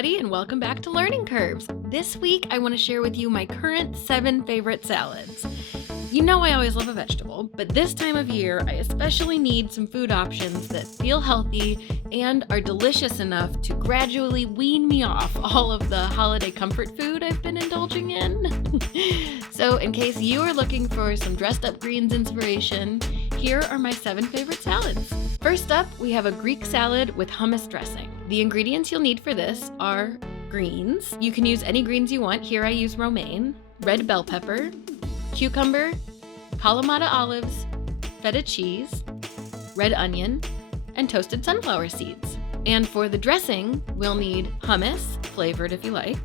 everybody, and welcome back to Learning Curves. This week, I want to share with you my current 7 favorite salads. You know I always love a vegetable, but this time of year, I especially need some food options that feel healthy and are delicious enough to gradually wean me off all of the holiday comfort food I've been indulging in. So in case you are looking for some dressed up greens inspiration, here are my 7 favorite salads. First up, we have a Greek salad with hummus dressing. The ingredients you'll need for this are greens. You can use any greens you want. Here I use romaine, red bell pepper, cucumber, Kalamata olives, feta cheese, red onion, and toasted sunflower seeds. And for the dressing, we'll need hummus, flavored if you like,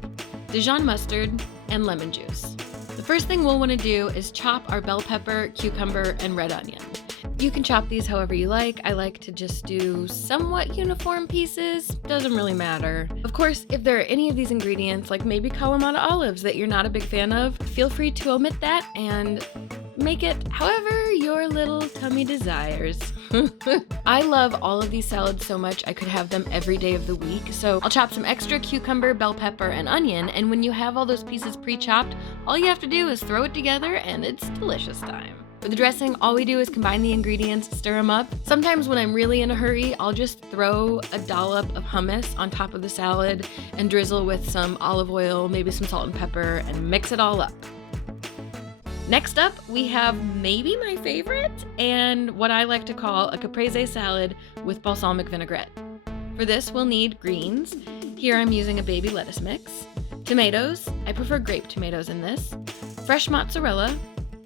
Dijon mustard, and lemon juice. The first thing we'll want to do is chop our bell pepper, cucumber, and red onion. You can chop these however you like. I like to just do somewhat uniform pieces. Doesn't really matter. Of course, if there are any of these ingredients, like maybe Kalamata olives that you're not a big fan of, feel free to omit that and make it however your little tummy desires. I love all of these salads so much I could have them every day of the week. So I'll chop some extra cucumber, bell pepper, and onion. And when you have all those pieces pre-chopped, all you have to do is throw it together and it's delicious time. For the dressing, all we do is combine the ingredients, stir them up. Sometimes when I'm really in a hurry, I'll just throw a dollop of hummus on top of the salad and drizzle with some olive oil, maybe some salt and pepper, and mix it all up. Next up, we have maybe my favorite, and what I like to call a Caprese Salad with Balsamic Vinaigrette. For this, we'll need greens. Here I'm using a baby lettuce mix. Tomatoes, I prefer grape tomatoes in this. Fresh mozzarella,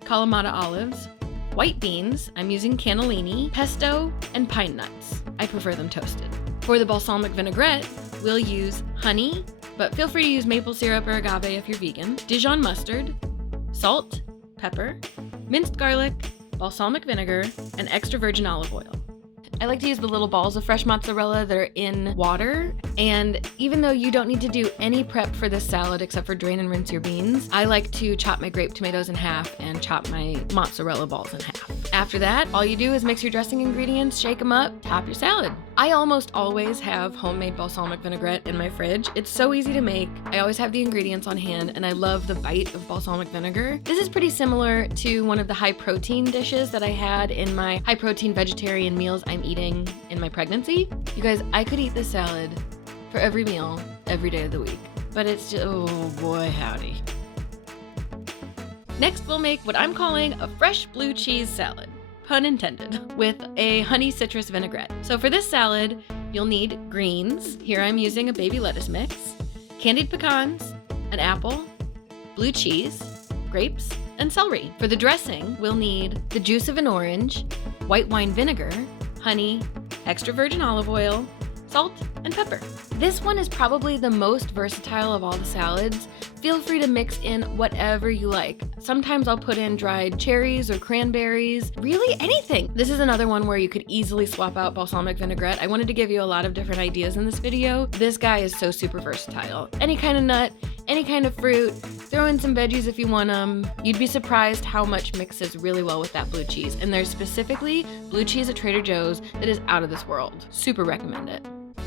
Kalamata olives, white beans, I'm using cannellini, pesto, and pine nuts. I prefer them toasted. For the balsamic vinaigrette, we'll use honey, but feel free to use maple syrup or agave if you're vegan, Dijon mustard, salt, pepper, minced garlic, balsamic vinegar, and extra virgin olive oil. I like to use the little balls of fresh mozzarella that are in water, and even though you don't need to do any prep for this salad except for drain and rinse your beans, I like to chop my grape tomatoes in half and chop my mozzarella balls in half. After that, all you do is mix your dressing ingredients, shake them up, top your salad. I almost always have homemade balsamic vinaigrette in my fridge. It's so easy to make. I always have the ingredients on hand, and I love the bite of balsamic vinegar. This is pretty similar to one of the high protein dishes that I had in my high protein vegetarian meals I'm eating in my pregnancy. You guys, I could eat this salad for every meal, every day of the week. But it's just, oh boy, howdy. Next, we'll make what I'm calling a fresh blue cheese salad, pun intended, with a honey citrus vinaigrette. So for this salad, you'll need greens. Here I'm using a baby lettuce mix, candied pecans, an apple, blue cheese, grapes, and celery. For the dressing, we'll need the juice of an orange, white wine vinegar, honey, extra virgin olive oil, salt, and pepper. This one is probably the most versatile of all the salads. Feel free to mix in whatever you like. Sometimes I'll put in dried cherries or cranberries, really anything. This is another one where you could easily swap out balsamic vinaigrette. I wanted to give you a lot of different ideas in this video. This guy is so super versatile. Any kind of nut, any kind of fruit, throw in some veggies if you want them. You'd be surprised how much mixes really well with that blue cheese. And there's specifically blue cheese at Trader Joe's that is out of this world. Super recommend it.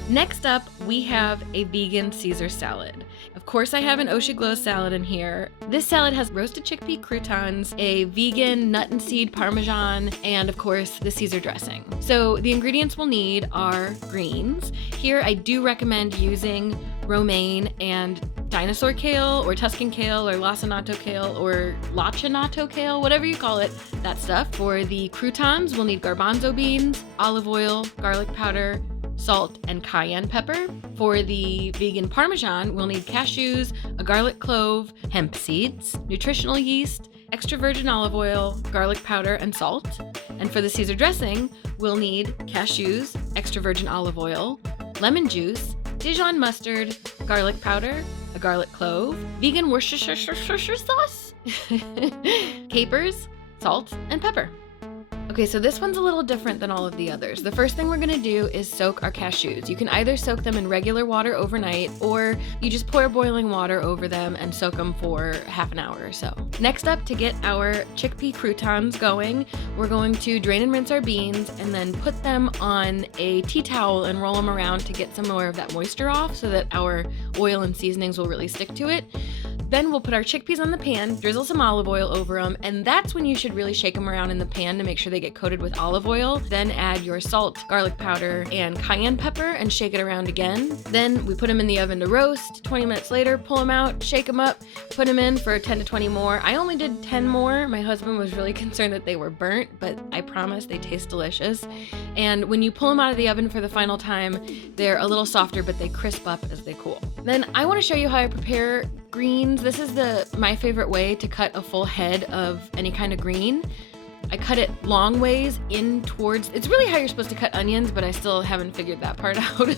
Next up, we have a vegan Caesar salad. Of course, I have an Oshiglo salad in here. This salad has roasted chickpea croutons, a vegan nut and seed parmesan, and of course, the Caesar dressing. So the ingredients we'll need are greens. Here, I do recommend using romaine and dinosaur kale or Tuscan kale or lacinato kale or lacinato kale, whatever you call it, that stuff. For the croutons, we'll need garbanzo beans, olive oil, garlic powder, salt, and cayenne pepper. For the vegan parmesan, we'll need cashews, a garlic clove, hemp seeds, nutritional yeast, extra virgin olive oil, garlic powder, and salt. And for the Caesar dressing, we'll need cashews, extra virgin olive oil, lemon juice, Dijon mustard, garlic powder, a garlic clove, vegan Worcestershire sauce, capers, salt, and pepper. Okay, so this one's a little different than all of the others. The first thing we're gonna do is soak our cashews. You can either soak them in regular water overnight, or you just pour boiling water over them and soak them for half an hour or so. Next up, to get our chickpea croutons going, we're going to drain and rinse our beans and then put them on a tea towel and roll them around to get some more of that moisture off so that our oil and seasonings will really stick to it. Then we'll put our chickpeas on the pan, drizzle some olive oil over them, and that's when you should really shake them around in the pan to make sure they get coated with olive oil. Then add your salt, garlic powder, and cayenne pepper and shake it around again. Then we put them in the oven to roast. 20 minutes later, pull them out, shake them up, put them in for 10 to 20 more. I only did 10 more. My husband was really concerned that they were burnt, but I promise they taste delicious. And when you pull them out of the oven for the final time, they're a little softer, but they crisp up as they cool. Then I want to show you how I prepare greens. This is my favorite way to cut a full head of any kind of green. I cut it long ways in towards, it's really how you're supposed to cut onions, but I still haven't figured that part out.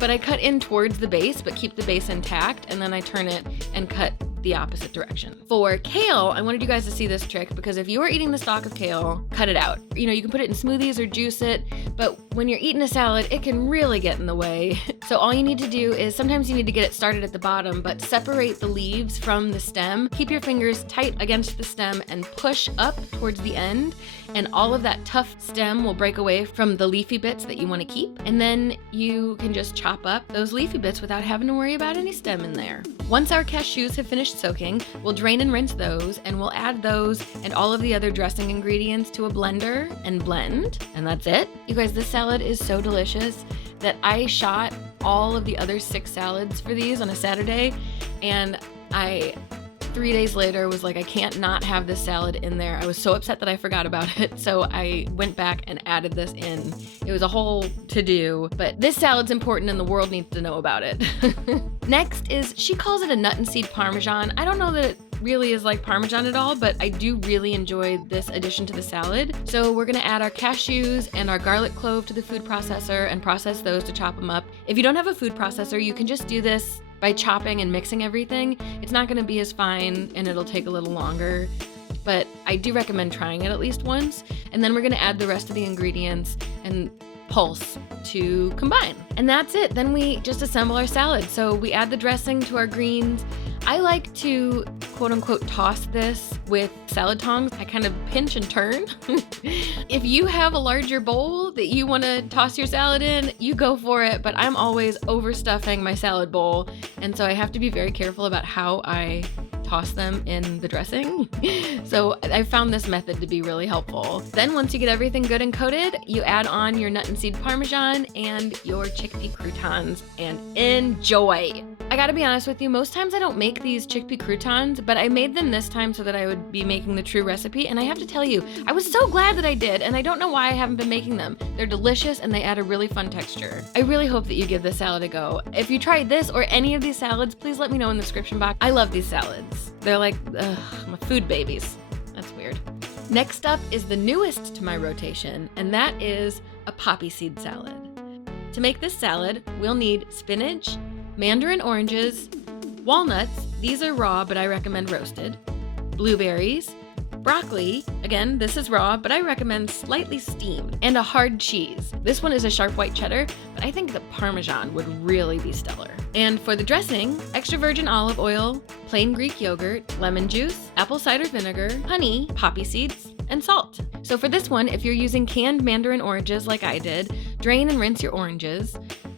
But I cut in towards the base, but keep the base intact, and then I turn it and cut the opposite direction. For kale, I wanted you guys to see this trick because if you are eating the stalk of kale, cut it out. You know, you can put it in smoothies or juice it, but when you're eating a salad, it can really get in the way. So all you need to do is, sometimes you need to get it started at the bottom, but separate the leaves from the stem. Keep your fingers tight against the stem and push up towards the end, and all of that tough stem will break away from the leafy bits that you want to keep. And then you can just chop up those leafy bits without having to worry about any stem in there. Once our cashews have finished soaking, we'll drain and rinse those, and we'll add those and all of the other dressing ingredients to a blender and blend, and that's it. You guys, this salad is so delicious that I shot all of the other 6 salads for these on a Saturday, and 3 days later was like, I can't not have this salad in there. I was so upset that I forgot about it, so I went back and added this in. It was a whole to-do, but this salad's important and the world needs to know about it. Next is, she calls it a nut and seed Parmesan. I don't know that it really is like Parmesan at all, but I do really enjoy this addition to the salad. So we're gonna add our cashews and our garlic clove to the food processor and process those to chop them up. If you don't have a food processor, you can just do this by chopping and mixing everything. It's not gonna be as fine and it'll take a little longer, but I do recommend trying it at least once. And then we're gonna add the rest of the ingredients and pulse to combine. And that's it. Then we just assemble our salad. So we add the dressing to our greens. I like to quote unquote toss this with salad tongs. I kind of pinch and turn. If you have a larger bowl that you want to toss your salad in, you go for it, but I'm always overstuffing my salad bowl, and so I have to be very careful about how I toss them in the dressing. So I found this method to be really helpful. Then once you get everything good and coated, you add on your nut and seed Parmesan and your chickpea croutons and enjoy. I gotta be honest with you, most times I don't make these chickpea croutons, but I made them this time so that I would be making the true recipe, and I have to tell you, I was so glad that I did, and I don't know why I haven't been making them. They're delicious and they add a really fun texture. I really hope that you give this salad a go. If you tried this or any of these salads, please let me know in the description box. I love these salads. They're like, my food babies. That's weird. Next up is the newest to my rotation, and that is a poppy seed salad. To make this salad, we'll need spinach, mandarin oranges, walnuts, these are raw, but I recommend roasted, blueberries, broccoli, again, this is raw, but I recommend slightly steamed, and a hard cheese. This one is a sharp white cheddar, but I think the Parmesan would really be stellar. And for the dressing, extra virgin olive oil, plain Greek yogurt, lemon juice, apple cider vinegar, honey, poppy seeds, and salt. So for this one, if you're using canned mandarin oranges like I did, drain and rinse your oranges.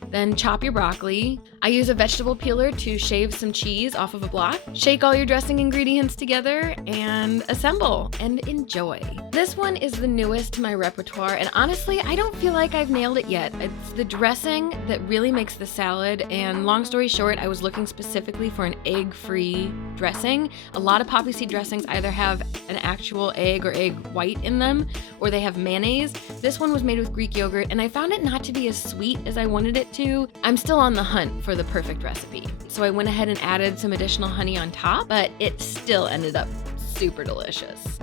Then chop your broccoli. I use a vegetable peeler to shave some cheese off of a block. Shake all your dressing ingredients together and assemble and enjoy. This one is the newest to my repertoire, and honestly, I don't feel like I've nailed it yet. It's the dressing that really makes the salad, and long story short, I was looking specifically for an egg-free dressing. A lot of poppy seed dressings either have an actual egg or egg white in them, or they have mayonnaise. This one was made with Greek yogurt, and I found it not to be as sweet as I wanted it to. I'm still on the hunt for the perfect recipe. So I went ahead and added some additional honey on top, but it still ended up super delicious.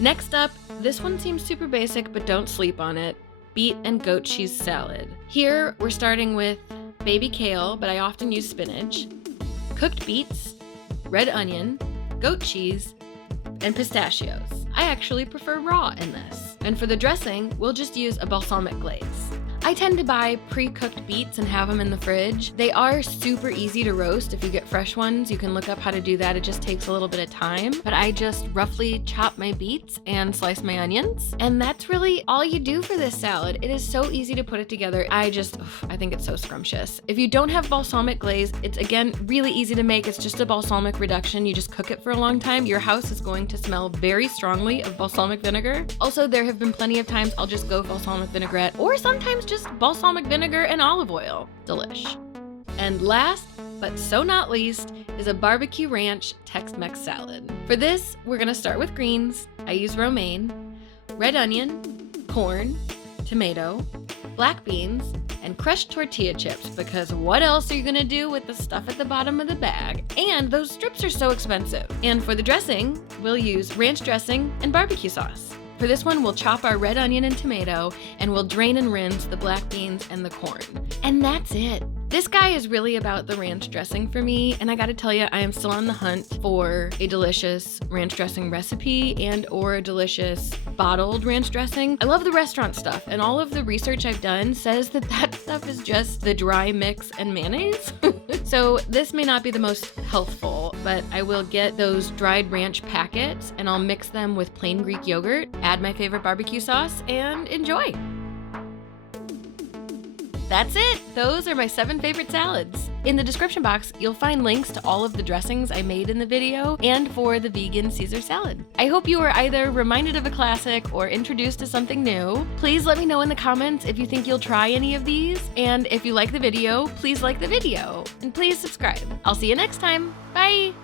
Next up, this one seems super basic, but don't sleep on it. Beet and goat cheese salad. Here, we're starting with baby kale, but I often use spinach, cooked beets, red onion, goat cheese, and pistachios. I actually prefer raw in this. And for the dressing, we'll just use a balsamic glaze. I tend to buy pre-cooked beets and have them in the fridge. They are super easy to roast if you get fresh ones. You can look up how to do that. It just takes a little bit of time. But I just roughly chop my beets and slice my onions. And that's really all you do for this salad. It is so easy to put it together. I think it's so scrumptious. If you don't have balsamic glaze, it's again really easy to make. It's just a balsamic reduction. You just cook it for a long time. Your house is going to smell very strongly of balsamic vinegar. Also, there have been plenty of times I'll just go balsamic vinaigrette, or sometimes just balsamic vinegar and olive oil. Delish. And last, but so not least, is a BBQ Ranch Tex Mex salad. For this, we're gonna start with greens. I use romaine, red onion, corn, tomato, black beans, and crushed tortilla chips, because what else are you gonna do with the stuff at the bottom of the bag? And those strips are so expensive. And for the dressing, we'll use ranch dressing and barbecue sauce. For this one, we'll chop our red onion and tomato, and we'll drain and rinse the black beans and the corn. And that's it. This guy is really about the ranch dressing for me, and I gotta tell you, I am still on the hunt for a delicious ranch dressing recipe and or a delicious bottled ranch dressing. I love the restaurant stuff, and all of the research I've done says that that stuff is just the dry mix and mayonnaise. So this may not be the most healthful, but I will get those dried ranch packets, and I'll mix them with plain Greek yogurt, add my favorite barbecue sauce, and enjoy. That's it! Those are my 7 favorite salads. In the description box, you'll find links to all of the dressings I made in the video and for the vegan Caesar salad. I hope you were either reminded of a classic or introduced to something new. Please let me know in the comments if you think you'll try any of these, and if you like the video, please like the video, and please subscribe. I'll see you next time. Bye!